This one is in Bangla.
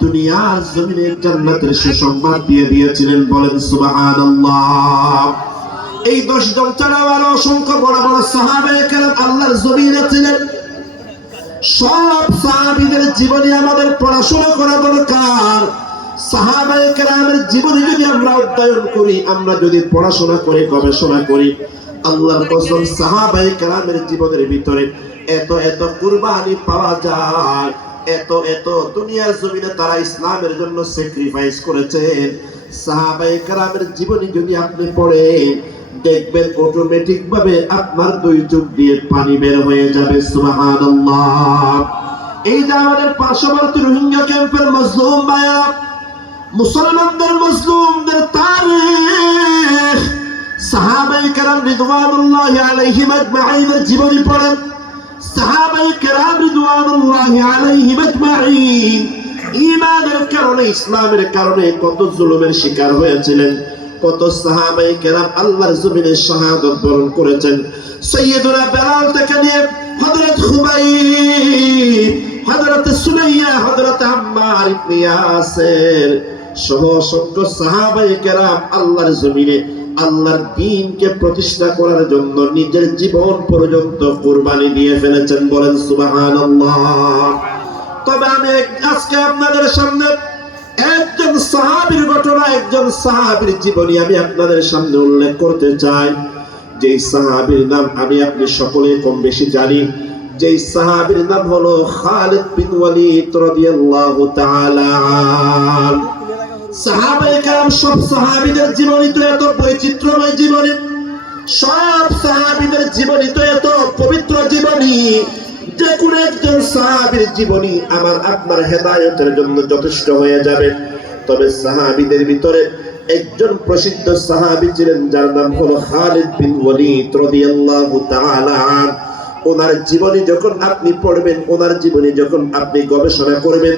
দুনিয়ার জমিনে জান্নাতের সুসংবাদ দিয়ে দিয়েছিলেন। বলেন সুবহানাল্লাহ। এই 10 জন ছাড়াও আরো অসংখ্য বড় বড় সাহাবায়ে কেরাম আল্লাহর জমিনে ছিলেন। সব সাহাবীদের জীবনী আমাদের পড়াশোনা করা দরকার। সাহাবায়ে কেরামের জীবনী যদি আমরা অধ্যয়ন করি, আমরা যদি পড়াশোনা করে গবেষণা করি, আল্লাহর কসম সাহাবায়ে কেরামের জীবনের ভিতরে এত এত কুরবানি পাওয়া যায়, এত এত দুনিয়ার জমিনে তারা ইসলামের জন্য স্যাক্রিফাইস করেছেন। সাহাবায়ে কেরামের জীবনী যদি আপনি পড়েন, দেখবেন অটোমেটিক ভাবে আপনার 2 চোখ দিয়ে পানি বের হয়ে যাবে। সুবহানাল্লাহ। এই যে আমাদের পার্শ্ববর্তী রোহিঙ্গা ক্যাম্পের মজলুম ভাইরা, মুসলমানদের মজলুমদের তারিখ সাহাবায়ে কেরাম রিদওয়ানুল্লাহি আলাইহিম আজমাইনের জীবনী পড়েন। সাহাবায়ে কেরাম রিদওয়ানুল্লাহি আলাইহিম আজমাইন ঈমানের কারণে, ইসলামের কারণে কত জুলুমের শিকার হয়েছিলেন। কত সাহাবায়ে কেরাম আল্লাহর জমিনে শাহাদাত বরণ করেছেন। সাইয়্যিদুনা বেলাল থেকে নিয়ে হযরত খুবাইব, হযরত সুমাইয়া, হযরত আম্মার ইবনে ইয়াসির সহ অসংখ্য সাহাবায়ে কেরাম আল্লাহর জমিনে আল্লাহর দ্বীনকে প্রতিষ্ঠা করার জন্য নিজের জীবন পর্যন্ত কুরবানি দিয়ে ফেলেছেন। বলেন সুবহানাল্লাহ। তবে আমি আজকে আপনাদের সামনে একজন সাহাবীর ঘটনা, একজন সাহাবীর জীবনী আমি আপনাদের সামনে উল্লেখ করতে চাই। যেই সাহাবীর নাম আমি আপনি সকলে কম বেশি জানি। যেই সাহাবীর নাম হলো খালিদ বিন ওয়ালিদ রাদিয়াল্লাহু তাআলা আনহু। সাহাবায়ে কেরাম সব সাহাবীদের জীবনী তো এত বৈচিত্র্যময় জীবনী, সব সাহাবীদের জীবনী তো এত পবিত্র জীবনী, যে কোন একজন সাহাবীর জীবনী আমার আপনার হেদায়েতের জন্য যথেষ্ট হয়ে যাবে। তবে সাহাবীদের ভিতরে একজন প্রসিদ্ধ সাহাবী ছিলেন, যার নাম হলো খালিদ বিন ওয়ালিদ রাদিয়াল্লাহু তাআলা আনহু। ওনার জীবনী যখন আপনি পড়বেন, ওনার জীবনী যখন আপনি গবেষণা করবেন,